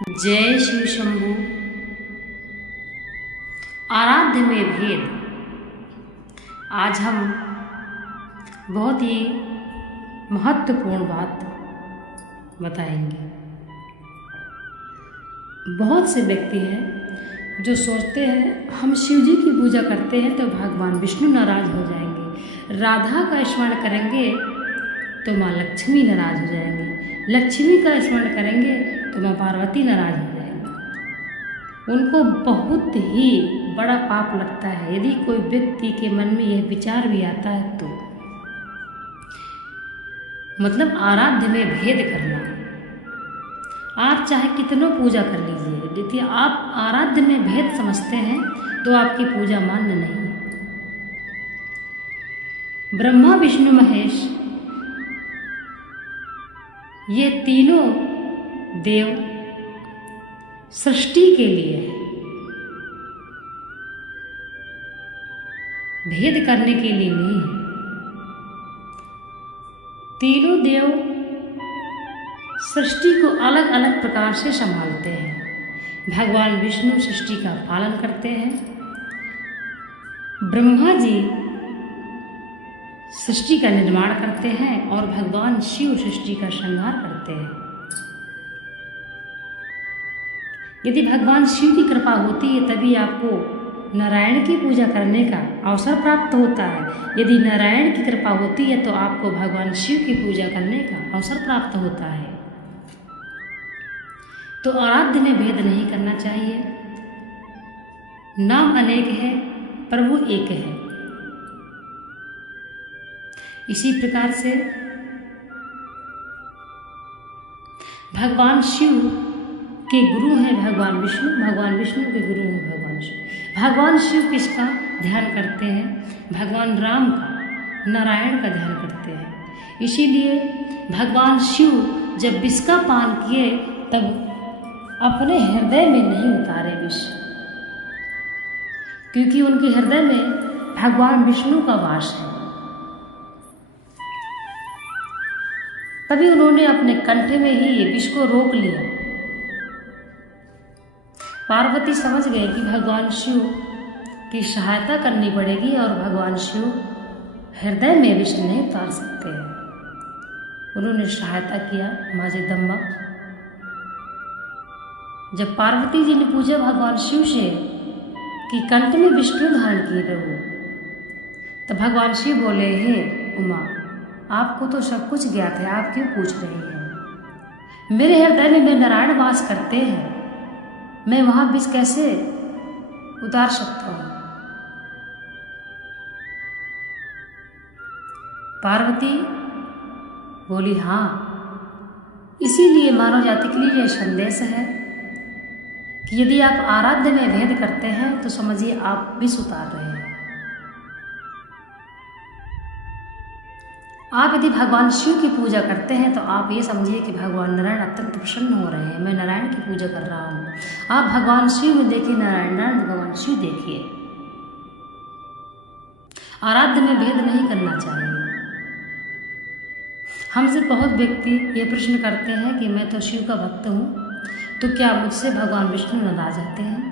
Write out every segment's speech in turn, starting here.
जय शिव शंभू। आराध्य में भेद। आज हम बहुत ही महत्वपूर्ण बात बताएंगे। बहुत से व्यक्ति हैं जो सोचते हैं हम शिव जी की पूजा करते हैं तो भगवान विष्णु नाराज हो जाएंगे, राधा का स्मरण करेंगे तो माँ लक्ष्मी नाराज हो जाएंगी, लक्ष्मी का स्मरण करेंगे तो माँ पार्वती नाराज हो जाएंगी। उनको बहुत ही बड़ा पाप लगता है यदि कोई व्यक्ति के मन में यह विचार भी आता है तो। मतलब आराध्य में भेद करना। आप चाहे कितनों पूजा कर लीजिए, यदि आप आराध्य में भेद समझते हैं तो आपकी पूजा मान्य नहीं है। ब्रह्मा विष्णु महेश ये तीनों देव सृष्टि के लिए है, भेद करने के लिए नहीं है। तीनों देव सृष्टि को अलग अलग प्रकार से संभालते हैं। भगवान विष्णु सृष्टि का पालन करते हैं, ब्रह्मा जी सृष्टि का निर्माण करते हैं और भगवान शिव सृष्टि का श्रृंगार करते हैं। यदि भगवान शिव की कृपा होती है तभी आपको नारायण की पूजा करने का अवसर प्राप्त होता है। यदि नारायण की कृपा होती है तो आपको भगवान शिव की पूजा करने का अवसर प्राप्त होता है। तो आराध्य में भेद नहीं करना चाहिए। नाम अनेक है, प्रभु एक है। इसी प्रकार से भगवान शिव के गुरु हैं भगवान विष्णु, भगवान विष्णु के गुरु हैं भगवान शिव। भगवान शिव किसका ध्यान करते हैं? भगवान राम का, नारायण का ध्यान करते हैं। इसीलिए भगवान शिव जब विष का पान किए तब अपने हृदय में नहीं उतारे विष, क्योंकि उनके हृदय में भगवान विष्णु का वास है। तभी उन्होंने अपने कंठ में ही ये विष को रोक लिया। पार्वती समझ गए कि भगवान शिव की सहायता करनी पड़ेगी और भगवान शिव हृदय में विष नहीं उतार सकते हैं। उन्होंने सहायता किया माँ जगदम्बा। जब पार्वती जी ने पूछा भगवान शिव से कि कंठ में विष्णु धारण किए प्रभु, तो भगवान शिव बोले, हे उमा, आपको तो सब कुछ ज्ञात है, आप क्यों पूछ रही हैं? मेरे हृदय में मेरे नारायण वास करते हैं, मैं वहां विष कैसे उतार सकता हूं? पार्वती बोली, हाँ। इसीलिए मानव जाति के लिए यह संदेश है कि यदि आप आराध्य में भेद करते हैं तो समझिए आप विष उतार रहे हैं। आप यदि भगवान शिव की पूजा करते हैं तो आप ये समझिए कि भगवान नारायण अत्यंत प्रसन्न हो रहे हैं, मैं नारायण की पूजा कर रहा हूँ। आप भगवान शिव में देखिए नारायण, नारायण भगवान शिव देखिए। आराध्य में भेद नहीं करना चाहिए। हमसे बहुत व्यक्ति ये प्रश्न करते हैं कि मैं तो शिव का भक्त हूँ, तो क्या मुझसे भगवान विष्णु नाराज होते हैं?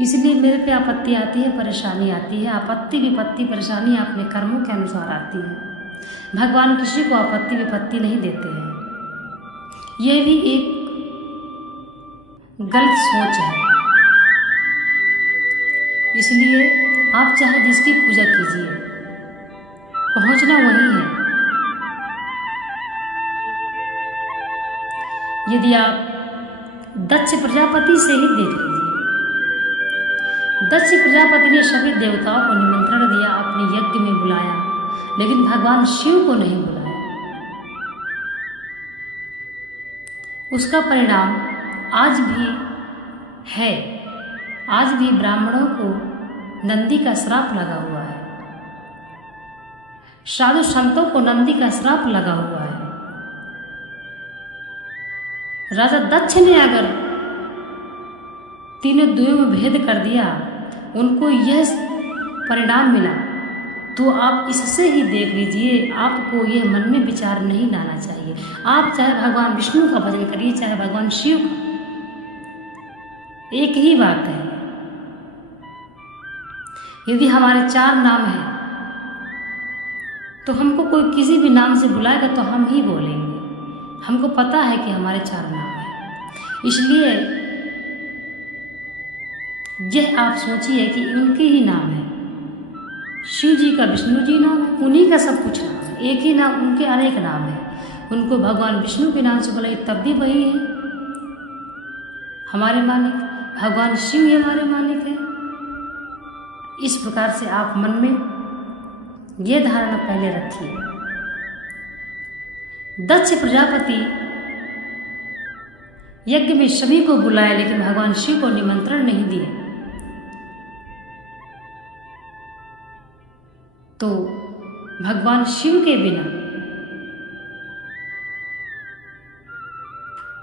इसलिए मेरे पे आपत्ति आती है, परेशानी आती है। आपत्ति विपत्ति परेशानी अपने कर्मों के अनुसार आती है। भगवान किसी को आपत्ति विपत्ति नहीं देते हैं। यह भी एक गलत सोच है। इसलिए आप चाहे जिसकी पूजा कीजिए, पहुंचना वही है। यदि आप दक्ष प्रजापति से ही देख लीजिए, दक्ष प्रजापति ने सभी देवताओं को निमंत्रण दिया, अपने यज्ञ में बुलाया, लेकिन भगवान शिव को नहीं बुलाया। उसका परिणाम आज भी है। आज भी ब्राह्मणों को नंदी का श्राप लगा हुआ है, साधु संतों को नंदी का श्राप लगा हुआ है। राजा दक्ष ने अगर तीनों देवों में भेद कर दिया, उनको यह परिणाम मिला, तो आप इससे ही देख लीजिए, आपको यह मन में विचार नहीं लाना चाहिए। आप चाहे भगवान विष्णु का भजन करिए, चाहे भगवान शिव का, एक ही बात है। यदि हमारे 4 नाम हैं तो हमको कोई किसी भी नाम से बुलाएगा तो हम ही बोलेंगे। हमको पता है कि हमारे 4 नाम हैं। इसलिए यह आप सोचिए कि उनके ही नाम है। शिव जी का विष्णु जी नाम है, उन्हीं का सब कुछ नाम है। एक ही नाम, उनके अनेक नाम है। उनको भगवान विष्णु के नाम से बुलाइए तब भी वही है हमारे मालिक। भगवान शिव ही हमारे मालिक है। इस प्रकार से आप मन में ये धारणा पहले रखिए। दक्ष प्रजापति यज्ञ में सभी को बुलाए लेकिन भगवान शिव को निमंत्रण नहीं दिए। तो भगवान शिव के बिना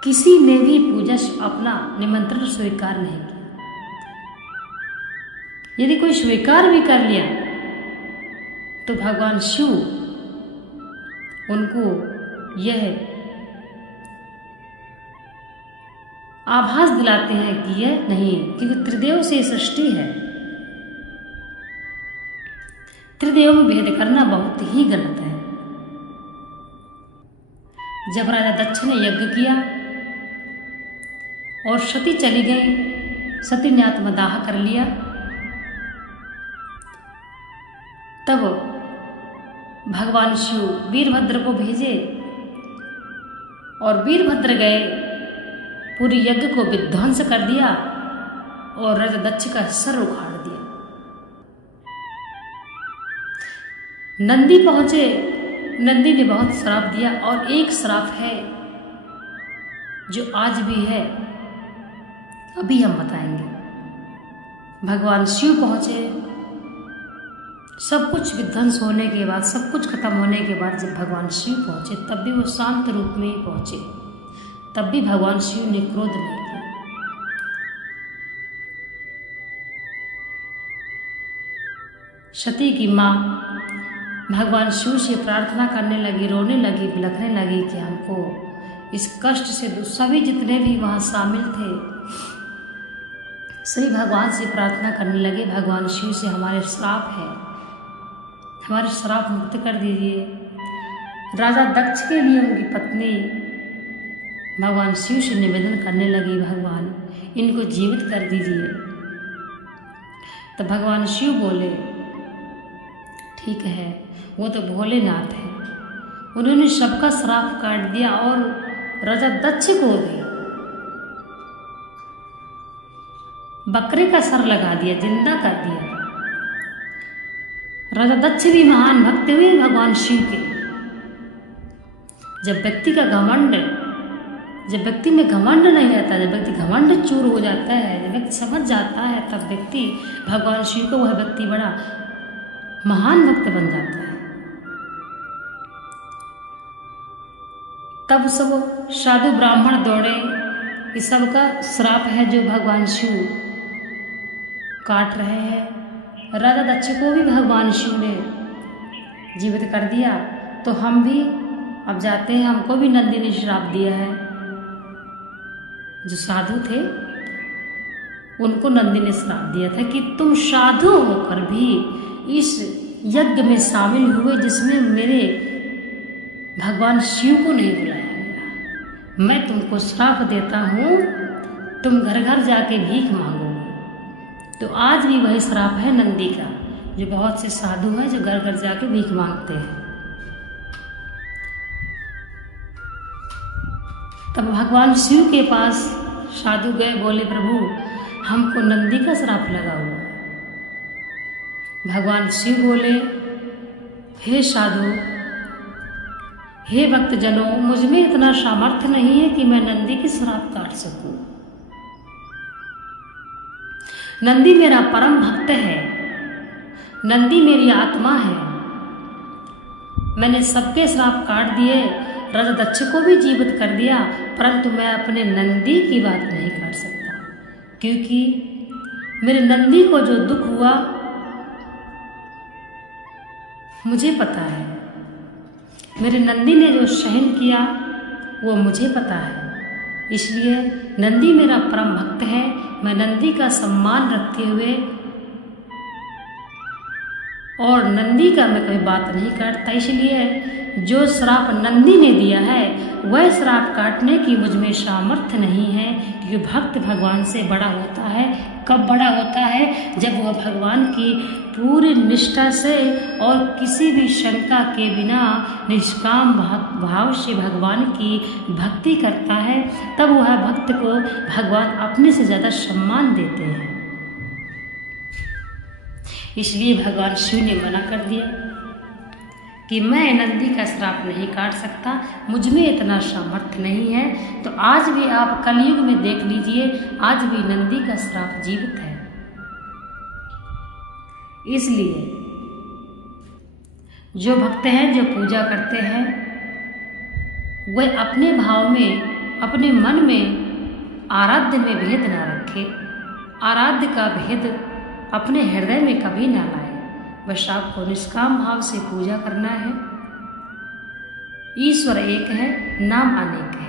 किसी ने भी पूजा अपना निमंत्रण स्वीकार नहीं किया। यदि कोई स्वीकार भी कर लिया तो भगवान शिव उनको यह आभास दिलाते हैं कि यह नहीं, क्योंकि त्रिदेव से सृष्टि है। त्रिदेव में भेद करना बहुत ही गलत है। जब राजा दक्ष ने यज्ञ किया और सती चली गई, सती ने आत्मदाह कर लिया, तब भगवान शिव वीरभद्र को भेजे और वीरभद्र गए, पूरी यज्ञ को विध्वंस कर दिया और राजा दक्ष का सर उखाड़ दिया। नंदी पहुंचे, नंदी ने बहुत श्राप दिया और एक श्राप है जो आज भी है, अभी हम बताएंगे। भगवान शिव पहुंचे, सब कुछ विध्वंस होने के बाद, सब कुछ खत्म होने के बाद जब भगवान शिव पहुंचे तब भी वो शांत रूप में ही पहुंचे। तब भी भगवान शिव ने क्रोध नहीं किया। सती की माँ भगवान शिव से प्रार्थना करने लगी, रोने लगी, बिलखने लगी कि हमको इस कष्ट से, सभी जितने भी वहाँ शामिल थे सही भगवान से प्रार्थना करने लगे, भगवान शिव से हमारे श्राप है, हमारे श्राप मुक्त कर दीजिए। राजा दक्ष के लिए उनकी पत्नी भगवान शिव से निवेदन करने लगी, भगवान इनको जीवित कर दीजिए। तो भगवान शिव बोले ठीक है, वो तो भोलेनाथ है। उन्होंने सबका श्राप काट दिया और राजा दक्ष को भी बकरे का सर लगा दिया, जिंदा कर दिया। राजा दक्ष भी महान भक्त हुए भगवान शिव के। जब व्यक्ति का घमंड, जब व्यक्ति में घमंड नहीं रहता, जब व्यक्ति घमंड चूर हो जाता है, जब व्यक्ति समझ जाता है, तब व्यक्ति भगवान शिव को, वह व्यक्ति बड़ा महान भक्त बन जाता है। तब सब साधु ब्राह्मण दौड़े, इस सब का श्राप है जो भगवान शिव काट रहे हैं। राजा दक्ष को भी भगवान शिव ने जीवित कर दिया, तो हम भी अब जाते हैं, हमको भी नंदी ने श्राप दिया है। जो साधु थे उनको नंदी ने श्राप दिया था कि तुम साधु होकर भी इस यज्ञ में शामिल हुए जिसमें मेरे भगवान शिव को नहीं बुलाया गया। मैं तुमको श्राप देता हूँ, तुम घर घर जाके भीख मांगोगे। तो आज भी वही श्राप है नंदी का, जो बहुत से साधु हैं जो घर घर जाके भीख मांगते हैं। तब भगवान शिव के पास साधु गए, बोले प्रभु हमको नंदी का श्राप लगा हुआ। भगवान शिव बोले हे साधु, हे भक्तजनों, मुझ में इतना सामर्थ्य नहीं है कि मैं नंदी की श्राप काट सकूं। नंदी मेरा परम भक्त है, नंदी मेरी आत्मा है। मैंने सबके श्राप काट दिए, राजा दक्ष को भी जीवित कर दिया, परंतु मैं अपने नंदी की बात नहीं काट सकता, क्योंकि मेरे नंदी को जो दुख हुआ मुझे पता है, मेरे नंदी ने जो सहन किया वो मुझे पता है। इसलिए नंदी मेरा परम भक्त है। मैं नंदी का सम्मान रखते हुए और नंदी का मैं कोई बात नहीं काटता। इसलिए जो श्राप नंदी ने दिया है वह श्राप काटने की मुझ में सामर्थ्य नहीं है, क्योंकि भक्त भगवान से बड़ा होता है। कब बड़ा होता है? जब वह भगवान की पूरी निष्ठा से और किसी भी शंका के बिना निष्काम भाव से भगवान की भक्ति करता है, तब वह भक्त को भगवान अपने से ज़्यादा सम्मान देते हैं। इसलिए भगवान शिव ने मना कर दिया कि मैं नंदी का श्राप नहीं काट सकता, मुझ में इतना सामर्थ्य नहीं है। तो आज भी आप कलयुग में देख लीजिए, आज भी नंदी का श्राप जीवित है। इसलिए जो भक्त हैं, जो पूजा करते हैं, वह अपने भाव में, अपने मन में आराध्य में भेद ना रखे। आराध्य का भेद अपने हृदय में कभी ना लाए। बस आपको निष्काम भाव से पूजा करना है। ईश्वर एक है, नाम अनेक है।